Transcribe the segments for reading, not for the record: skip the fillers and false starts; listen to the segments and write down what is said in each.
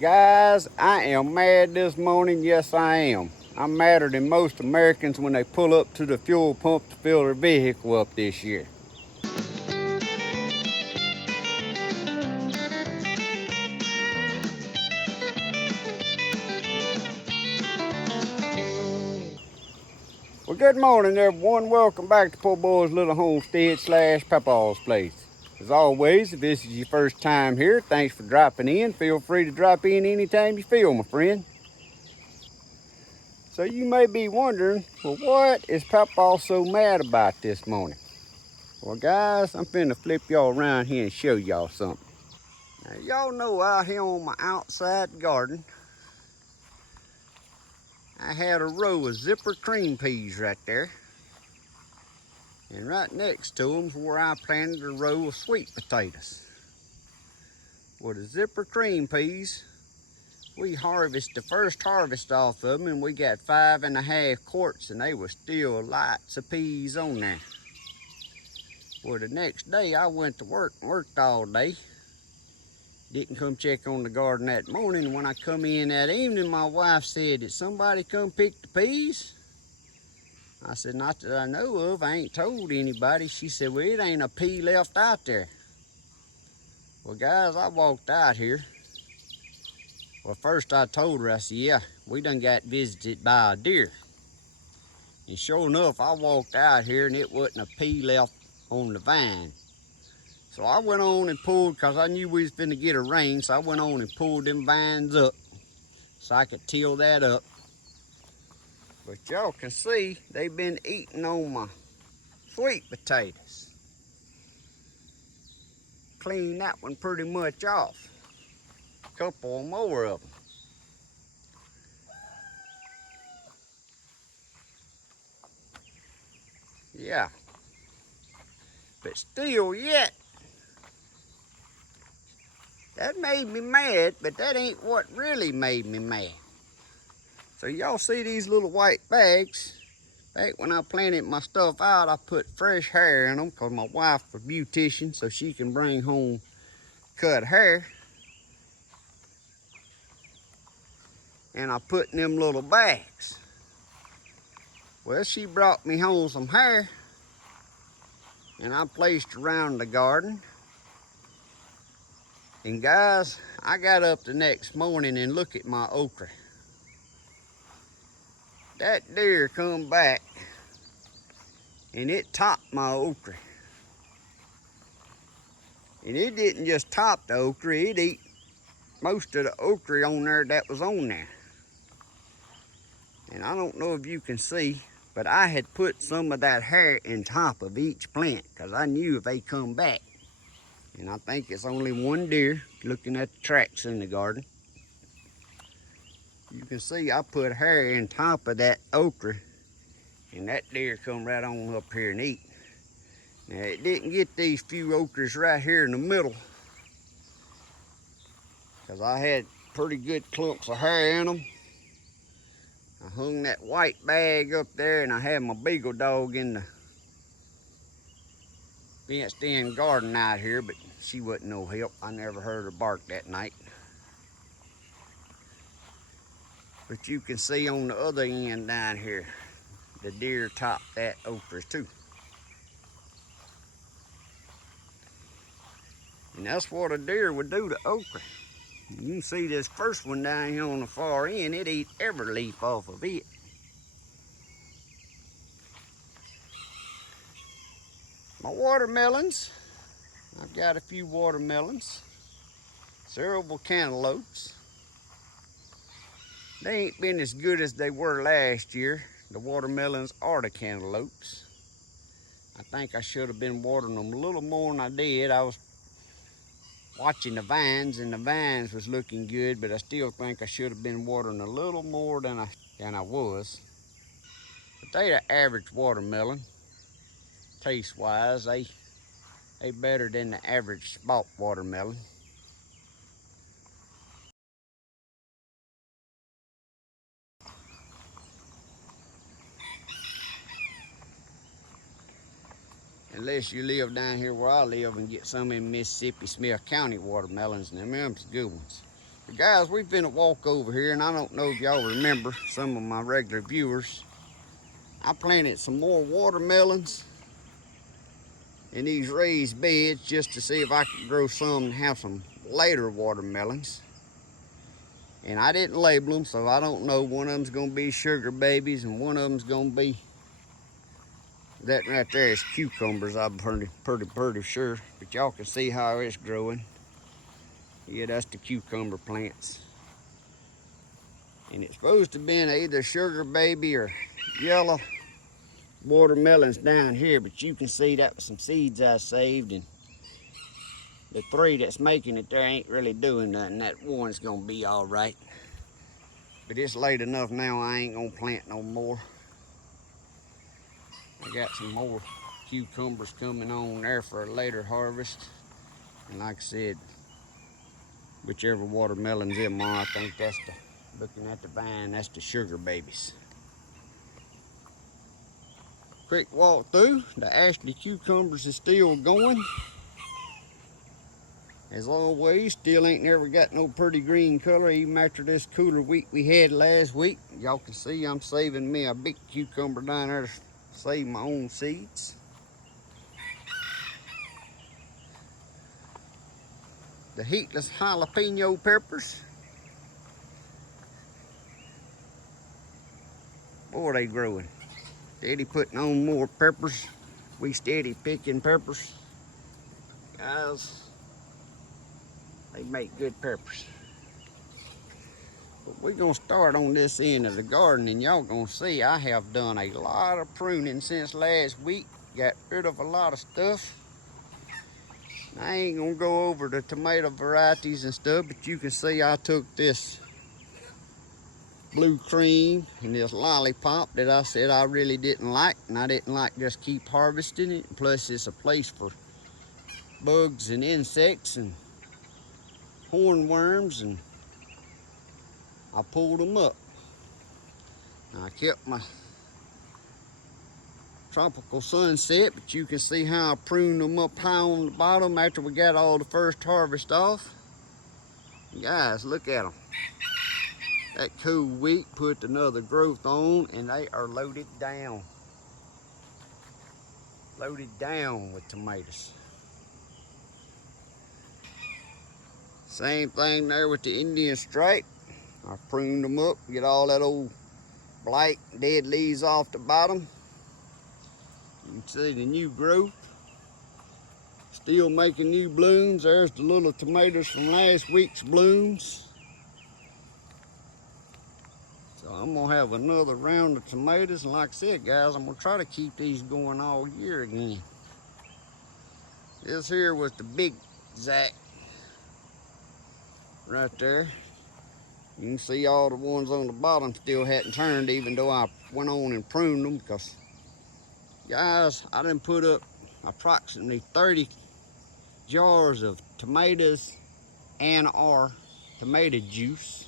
Guys, I am mad this morning. Yes, I am. I'm madder than most Americans when they pull up to the fuel pump to fill their vehicle up this year. Well, good morning, everyone. Welcome back to Poorboys Little Homestead / Papaw's Place. As always, if this is your first time here, thanks for dropping in. Feel free to drop in anytime you feel, my friend. So you may be wondering, well, what is Papaw so mad about this morning? Well, guys, I'm finna flip y'all around here and show y'all something. Now, y'all know out here on my outside garden, I had a row of zipper cream peas right there. And right next to them is where I planted a row of sweet potatoes. Well, the zipper cream peas, we harvest the first harvest off of them, and we got 5.5 quarts, and they were still lots of peas on there. Well, the next day I went to work and worked all day. Didn't come check on the garden that morning, and when I come in that evening, my wife said, "Did somebody come pick the peas?" I said, "Not that I know of, I ain't told anybody." She said, "Well, it ain't a pea left out there." Well, guys, I walked out here. Well, first I told her, I said, "Yeah, we done got visited by a deer." And sure enough, I walked out here and it wasn't a pea left on the vine. So I went on and pulled, because I knew we was finna get a rain, so I went on and pulled them vines up so I could till that up. But y'all can see they've been eating on my sweet potatoes. Clean that one pretty much off. A couple more of them. Yeah. But still yet, that made me mad, but that ain't what really made me mad. So y'all see these little white bags? Back when I planted my stuff out, I put fresh hair in them because my wife's a beautician, so she can bring home cut hair. And I put in them little bags. Well, she brought me home some hair, and I placed around the garden. And guys, I got up the next morning and look at my okra. That deer come back and it topped my okra. And it didn't just top the okra, it ate most of the okra on there that was on there. And I don't know if you can see, but I had put some of that hair in top of each plant because I knew if they come back. And I think it's only one deer looking at the tracks in the garden. You can see I put hair in top of that okra, and that deer come right on up here and eat. Now, it didn't get these few okras right here in the middle because I had pretty good clumps of hair in them. I hung that white bag up there, and I had my beagle dog in the fenced in garden out here, but she wasn't no help. I never heard her bark that night. But you can see on the other end down here, the deer topped that okra too. And that's what a deer would do to okra. You can see this first one down here on the far end, it ate every leaf off of it. My watermelons, I've got a few watermelons, several cantaloupes. They ain't been as good as they were last year, the watermelons or the cantaloupes. I think I should have been watering them a little more than I did. I was watching the vines, and the vines was looking good, but I still think I should have been watering a little more than I was. But they the average watermelon. Taste-wise, they better than the average spot watermelon. Unless you live down here where I live and get some in Mississippi Smith County watermelons, and them's good ones. But guys, we've been a walk over here, and I don't know if y'all remember, some of my regular viewers, I planted some more watermelons in these raised beds just to see if I could grow some and have some later watermelons. And I didn't label them, so I don't know. One of them's gonna be sugar babies and one of them's gonna be, that right there is cucumbers, I'm pretty sure. But y'all can see how it's growing. Yeah, that's the cucumber plants. And it's supposed to be either sugar baby or yellow watermelons down here, but you can see that was some seeds I saved, and the 3 that's making it there ain't really doing nothing. That one's gonna be all right. But it's late enough now, I ain't gonna plant no more. I got some more cucumbers coming on there for a later harvest. And like I said, whichever watermelons them are, I think that's the, looking at the vine, that's the sugar babies. Quick walk through. The Ashley cucumbers is still going. As always, still ain't never got no pretty green color, even after this cooler week we had last week. Y'all can see I'm saving me a big cucumber down there to save my own seeds. The heatless jalapeno peppers. Boy, they growing. Steady putting on more peppers. We steady picking peppers. Guys, they make good peppers. But we're gonna start on this end of the garden, and y'all gonna see I have done a lot of pruning since last week. Got rid of a lot of stuff. I ain't gonna go over the tomato varieties and stuff, but you can see I took this blue cream and this lollipop that I said I really didn't like, and I didn't like just keep harvesting it. Plus it's a place for bugs and insects and hornworms, and I pulled them up. I kept my tropical sunset, but you can see how I pruned them up high on the bottom after we got all the first harvest off. Guys, look at them. That cool week put another growth on, and they are loaded down. Loaded down with tomatoes. Same thing there with the Indian stripe. I pruned them up, get all that old blight, dead leaves off the bottom. You can see the new growth. Still making new blooms. There's the little tomatoes from last week's blooms. So I'm gonna have another round of tomatoes, and like I said, guys, I'm gonna try to keep these going all year again. This here was the big Zack right there. You can see all the ones on the bottom still hadn't turned, even though I went on and pruned them, because guys, I done put up approximately 30 jars of tomatoes and or tomato juice,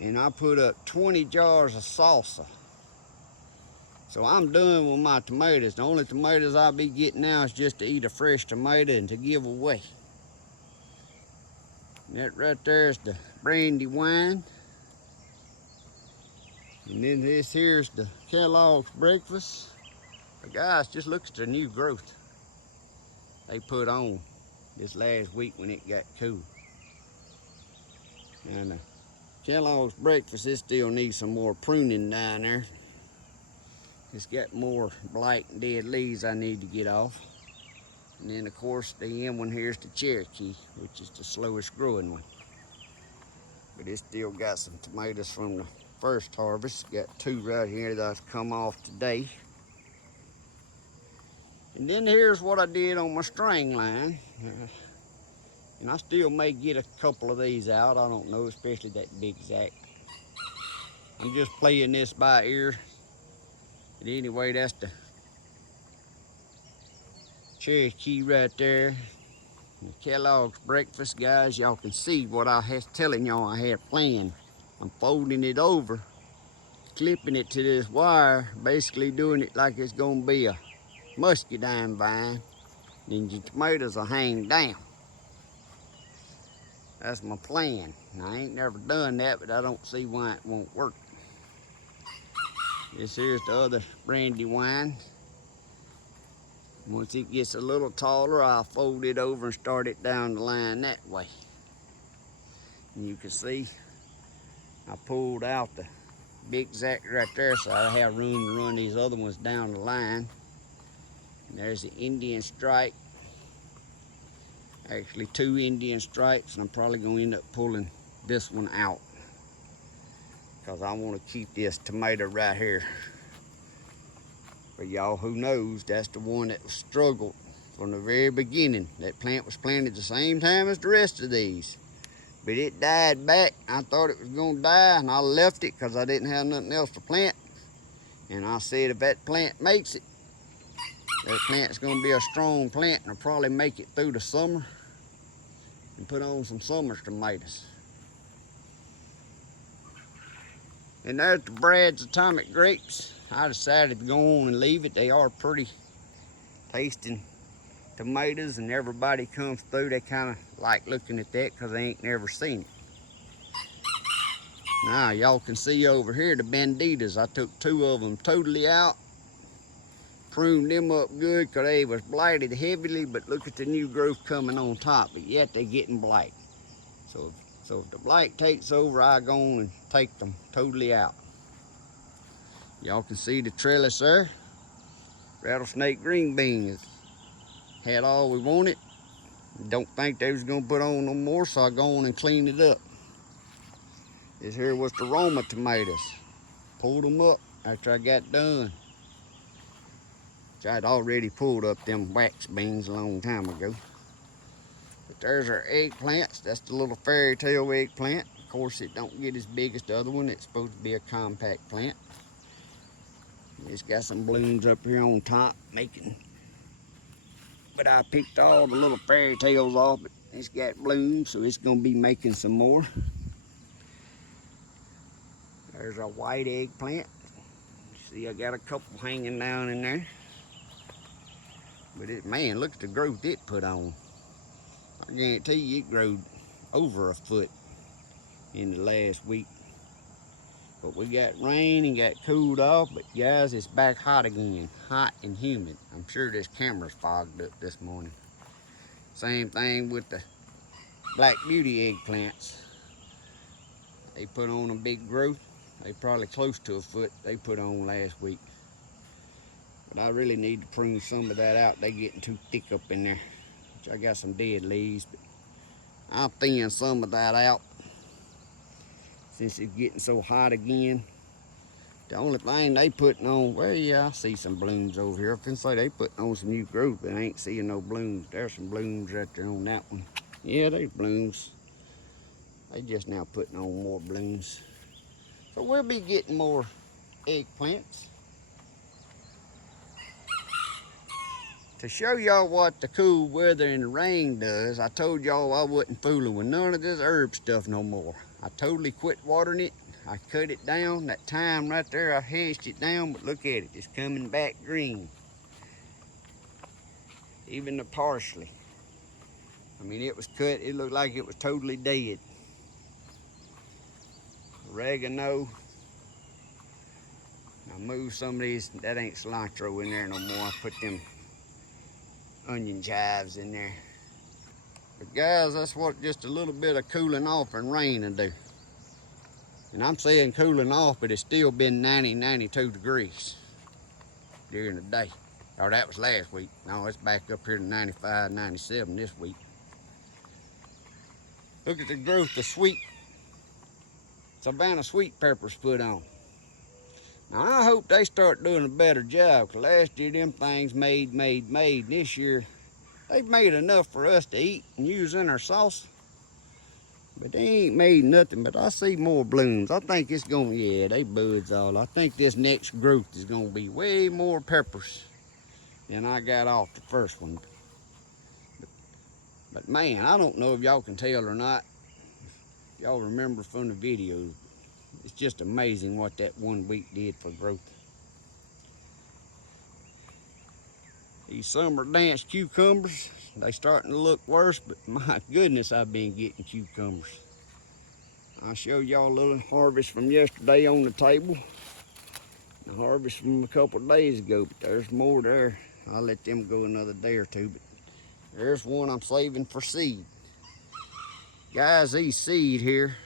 and I put up 20 jars of salsa. So I'm done with my tomatoes. The only tomatoes I'll be getting now is just to eat a fresh tomato and to give away. And that right there is the brandy wine. And then this here's the Kellogg's breakfast. But guys, just look at the new growth they put on this last week when it got cool. And the Kellogg's breakfast, it still needs some more pruning down there. It's got more blight and dead leaves I need to get off. And then of course the end one here is the Cherokee, which is the slowest growing one. But it still got some tomatoes from the first harvest. Got 2 right here that's come off today. And then here's what I did on my string line. And I still may get a couple of these out, I don't know, especially that big Zack. I'm just playing this by ear. But anyway, that's the Cherokee right there. The Kellogg's breakfast, guys. Y'all can see what I was telling y'all I had planned. I'm folding it over, clipping it to this wire, basically doing it like it's gonna be a muscadine vine. Then your tomatoes will hang down. That's my plan. I ain't never done that, but I don't see why it won't work. This here's the other brandywine. Once it gets a little taller, I'll fold it over and start it down the line that way. And you can see I pulled out the big zack right there, so I have room to run these other ones down the line. And there's the Indian stripe. Actually 2 Indian stripes, and I'm probably going to end up pulling this one out because I want to keep this tomato right here. But y'all who knows, that's the one that struggled from the very beginning. That plant was planted the same time as the rest of these. But it died back. I thought it was going to die, and I left it because I didn't have nothing else to plant. And I said if that plant makes it, that plant's going to be a strong plant and will probably make it through the summer and put on some summer tomatoes. And there's the Brad's Atomic grapes. I decided to go on and leave it. They are pretty tasting tomatoes, and everybody comes through, they kind of like looking at that because they ain't never seen it. Now y'all can see over here the banditas. I took 2 of them totally out, pruned them up good because they was blighted heavily, but look at the new growth coming on top, but yet they getting blight. So if the blight takes over, I go on and take them totally out. Y'all can see the trellis there. Rattlesnake green beans had all we wanted. Don't think they was gonna put on no more, so I go on and clean it up. This here was the Roma tomatoes. Pulled them up after I got done. I'd already pulled up them wax beans a long time ago. But there's our eggplants. That's the little fairy tale eggplant. Of course, it don't get as big as the other one. It's supposed to be a compact plant. It's got some blooms up here on top making, but I picked all the little fairy tales off, but it's got blooms, so it's gonna be making some more. There's a white eggplant. See, I got a couple hanging down in there. But man, look at the growth it put on. I guarantee you it growed over a foot in the last week. But we got rain and got cooled off, but guys, it's back hot again, hot and humid. I'm sure this camera's fogged up this morning. Same thing with the Black Beauty eggplants. They put on a big growth. They probably close to a foot they put on last week. But I really need to prune some of that out. They getting too thick up in there. Which I got some dead leaves, but I'll thin some of that out since it's getting so hot again. The only thing they putting on, well, yeah, I see some blooms over here. I can say they putting on some new growth, but I ain't seeing no blooms. There's some blooms right there on that one. Yeah, there's blooms. They just now putting on more blooms. So we'll be getting more eggplants. To show y'all what the cool weather and the rain does, I told y'all I wasn't fooling with none of this herb stuff no more. I totally quit watering it. I cut it down. That thyme right there, I hedged it down, but look at it, it's coming back green. Even the parsley. I mean, it was cut, it looked like it was totally dead. Oregano. I moved some of these, that ain't cilantro in there no more. I put them onion chives in there. But guys, that's what just a little bit of cooling off and rain will do. And I'm saying cooling off, but it's still been 90, 92 degrees during the day. Or that was last week. No, it's back up here to 95, 97 this week. Look at the growth of sweet Savannah sweet peppers put on. Now I hope they start doing a better job, because last year them things made. And this year they've made enough for us to eat and use in our sauce. But they ain't made nothing, but I see more blooms. I think it's gonna, yeah, they buds all. I think this next growth is gonna be way more peppers than I got off the first one. But man, I don't know if y'all can tell or not. Y'all remember from the videos, it's just amazing what that 1 week did for growth. These summer dance cucumbers, they starting to look worse, but my goodness, I've been getting cucumbers. I'll show y'all a little harvest from yesterday on the table. The harvest from a couple of days ago, but there's more there. I'll let them go another day or two, but there's one I'm saving for seed. Guys, these seed here,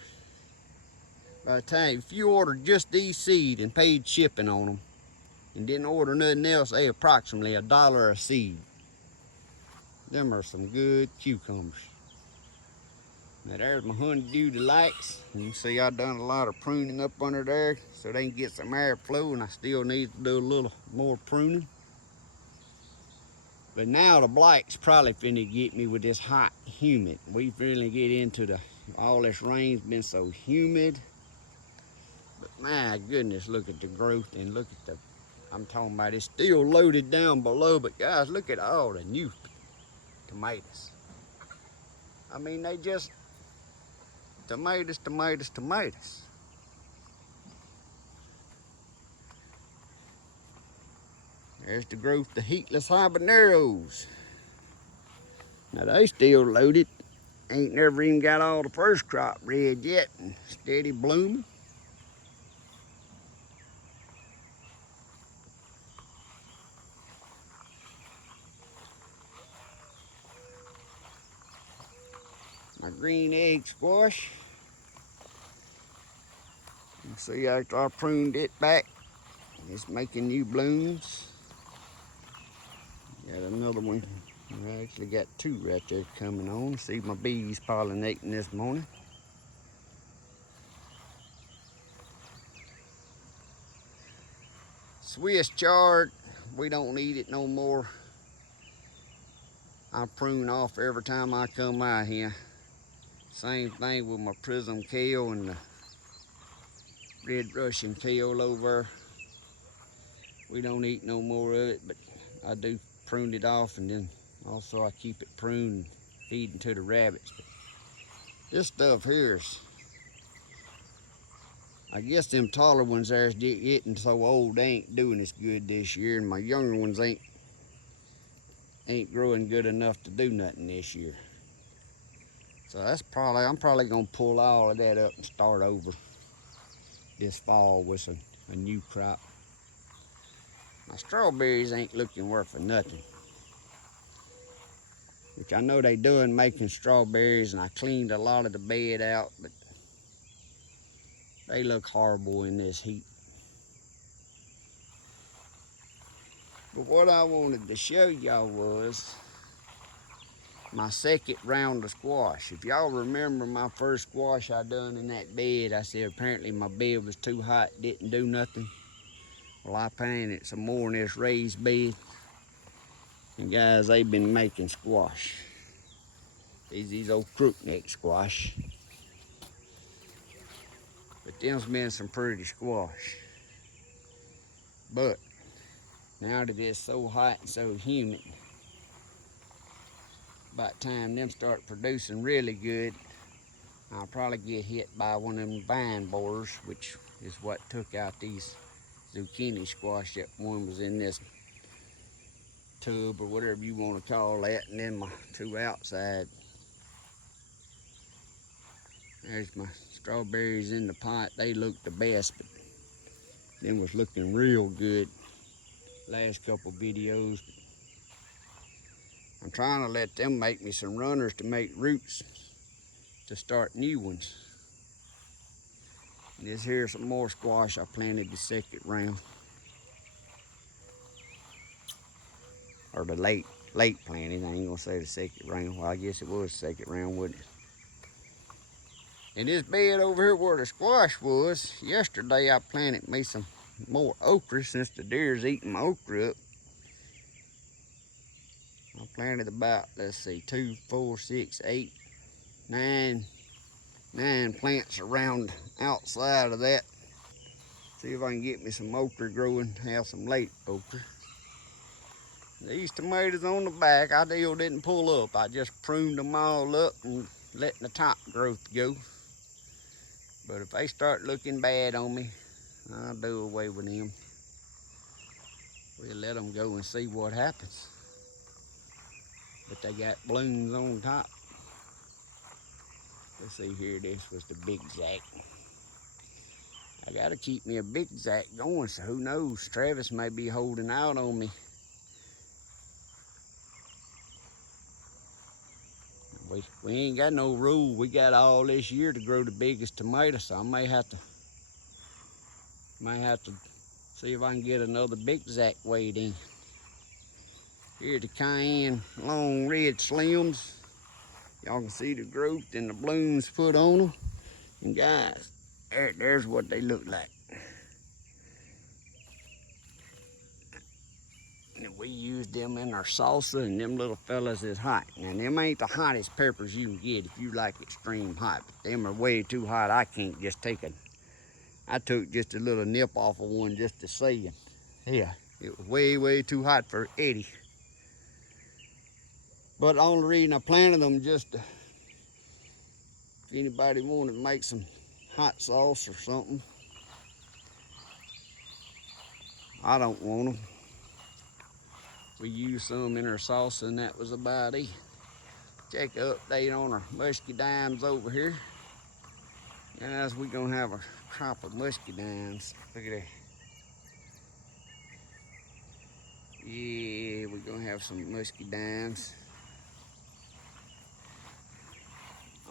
by the time, if you ordered just these seed and paid shipping on them and didn't order nothing else, they approximately $1 a seed. Them are some good cucumbers. Now there's my honeydew delights. You can see I've done a lot of pruning up under there so they can get some airflow, and I still need to do a little more pruning. But now the blight's probably finna get me with this hot, humid. We finally get into all this rain's been so humid. But my goodness, look at the growth and look at I'm talking about it's still loaded down below, but guys, look at all the new tomatoes. I mean, they just, tomatoes, tomatoes, tomatoes. There's the growth of heatless habaneros. Now they still loaded. Ain't never even got all the first crop red yet and steady blooming. My green egg squash. You see after I pruned it back, it's making new blooms. Got another one. I actually got two right there coming on. See my bees pollinating this morning. Swiss chard, we don't need it no more. I prune off every time I come out here. Same thing with my prism kale and the red Russian kale over. We don't eat no more of it, but I do prune it off, and then also I keep it pruned, feeding to the rabbits. But this stuff here is, I guess them taller ones there is getting so old they ain't doing as good this year, and my younger ones ain't growing good enough to do nothing this year. So I'm probably gonna pull all of that up and start over this fall with a new crop. My strawberries ain't looking worth of nothing, which I know they doing making strawberries, and I cleaned a lot of the bed out, but they look horrible in this heat. But what I wanted to show y'all was my second round of squash. If y'all remember my first squash I done in that bed, I said apparently my bed was too hot, didn't do nothing. Well, I planted some more in this raised bed, and guys, they've been making squash. These old crookneck squash. But them's been some pretty squash. But now that it's so hot and so humid, by the time them start producing really good, I'll probably get hit by one of them vine borers, which is what took out these zucchini squash. That one was in this tub or whatever you want to call that, and then my two outside. There's my strawberries in the pot. They look the best, but them was looking real good last couple videos. I'm trying to let them make me some runners to make roots to start new ones. And this here's some more squash I planted the second round. Or the late planted. I ain't gonna say the second round. Well, I guess it was the second round, wasn't it? In this bed over here where the squash was, yesterday I planted me some more okra since the deer's eating my okra up. I planted about, let's see, 2, 4, 6, 8, 9 plants around outside of that. See if I can get me some okra growing, have some late okra. These tomatoes on the back, I still didn't pull up. I just pruned them all up and letting the top growth go. But if they start looking bad on me, I'll do away with them. We'll let them go and see what happens. but they got blooms on top. Let's see here, this was the big Zack. I gotta keep me a big Zack going, so who knows, Travis may be holding out on me. We ain't got no rule. We got all this year to grow the biggest tomato, so I may have to see if I can get another big Zack weighed in. Here the Cayenne long red slims. Y'all can see the growth and the blooms put on them. And guys, there's what they look like. And we use them in our salsa, and them little fellas is hot. Now them ain't the hottest peppers you can get if you like extreme hot, but them are way too hot. I can't just take it. I took just a little nip off of one just to see it. Yeah, it was way too hot for Eddie. But the only reason I planted them just to, if anybody wanted to make some hot sauce or something. I don't want them. We used some in our salsa, and that was about it. Check the update on our muscadines over here. Guys, we're gonna have a crop of muscadines. Look at that. Yeah, we're gonna have some muscadines.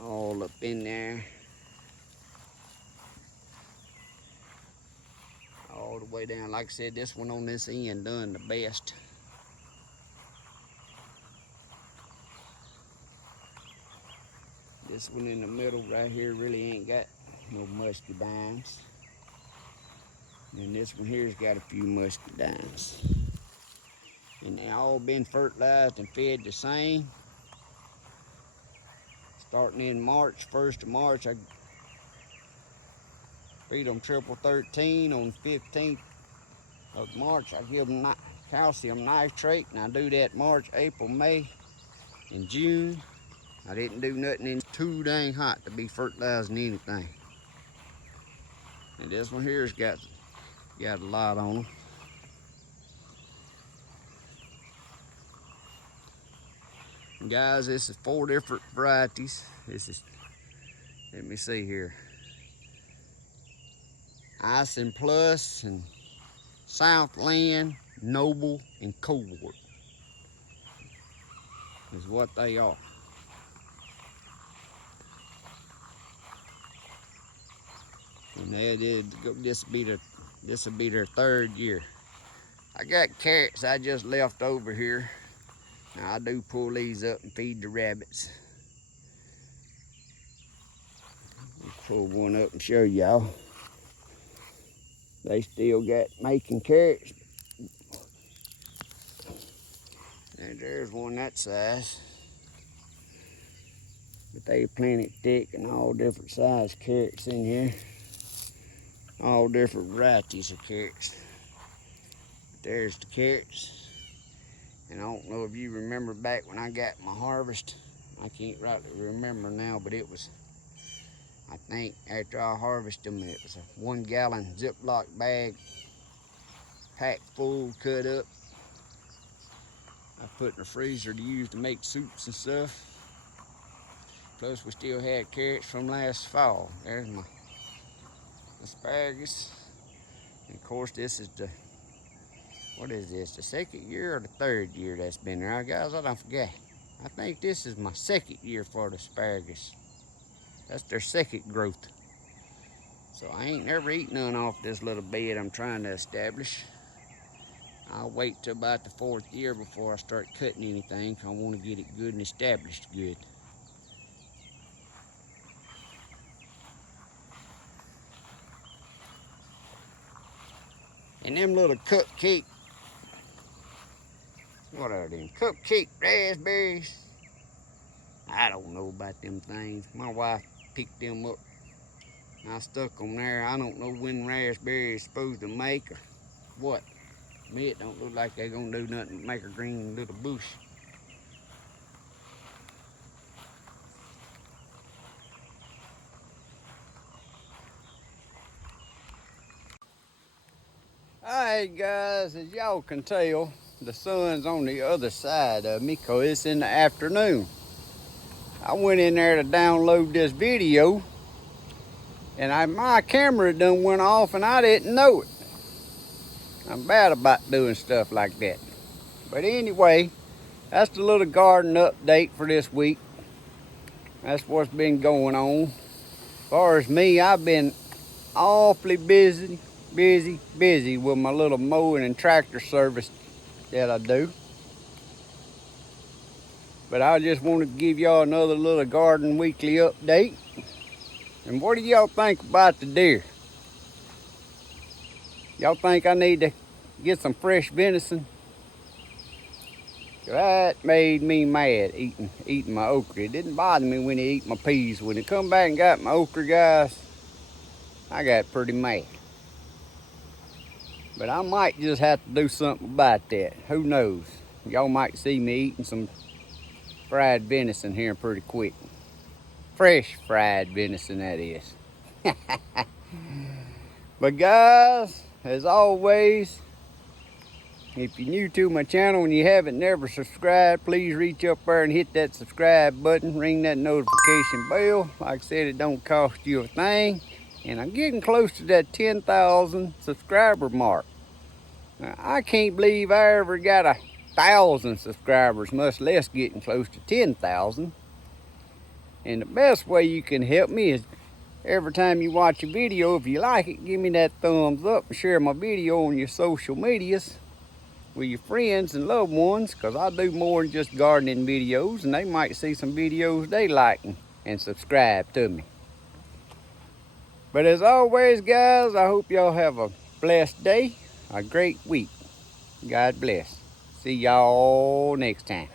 All up in there. All the way down. Like I said, this one on this end done the best. This one in the middle right here really ain't got no muscadines. And this one here's got a few muscadines. And they all been fertilized and fed the same. Starting in March, 1st of March, I feed them triple 13. On the 15th of March, I give them calcium nitrate, and I do that March, April, May, and June. I didn't do nothing in too dang hot to be fertilizing anything. And this one here's got a lot on them. And guys, this is 4 different varieties. This is, let me see here, Icing Plus and Southland, Noble, and Covert is what they are. And this will be their 3rd year. I got carrots I just left over here. Now I do pull these up and feed the rabbits. I'll pull one up and show y'all. They still got making carrots. And there's one that size. But they plenty thick and all different size carrots in here. All different varieties of carrots. But there's the carrots. And I don't know if you remember back when I got my harvest. I can't rightly remember now, but it was, I think after I harvested them, it was a 1 gallon Ziploc bag, packed full, cut up. I put in the freezer to use to make soups and stuff. Plus we still had carrots from last fall. There's my asparagus. And of course this is the, what is this, the 2nd year or the 3rd year that's been there? Guys, I don't forget. I think this is my 2nd year for the asparagus. That's their 2nd growth. So I ain't never eaten none off this little bed I'm trying to establish. I'll wait till about the 4th year before I start cutting anything. I want to get it good and established good. And them little cupcake, what are them? Cupcake raspberries? I don't know about them things. My wife picked them up. I stuck them there. I don't know when raspberries supposed to make or what. To me, it don't look like they're gonna do nothing but make a green little bush. Alright guys, as y'all can tell, the sun's on the other side of me because it's in the afternoon. I went in there to download this video and my camera done went off and I didn't know it. I'm bad about doing stuff like that. But anyway, that's the little garden update for this week. That's what's been going on. As far as me, I've been awfully busy with my little mowing and tractor service that I do. But I just wanted to give y'all another little garden weekly update. And what do y'all think about the deer? Y'all think I need to get some fresh venison? That made me mad eating my okra. It didn't bother me when he ate my peas. When he come back and got my okra, guys, I got pretty mad. But I might just have to do something about that. Who knows? Y'all might see me eating some fried venison here pretty quick. Fresh fried venison, that is. But guys, as always, if you're new to my channel and you haven't never subscribed, please reach up there and hit that subscribe button. Ring that notification bell. Like I said, it don't cost you a thing. And I'm getting close to that 10,000 subscriber mark. Now, I can't believe I ever got 1,000 subscribers, much less getting close to 10,000. And the best way you can help me is every time you watch a video, if you like it, give me that thumbs up and share my video on your social medias with your friends and loved ones, because I do more than just gardening videos, and they might see some videos they like and subscribe to me. But as always, guys, I hope y'all have a blessed day, a great week. God bless. See y'all next time.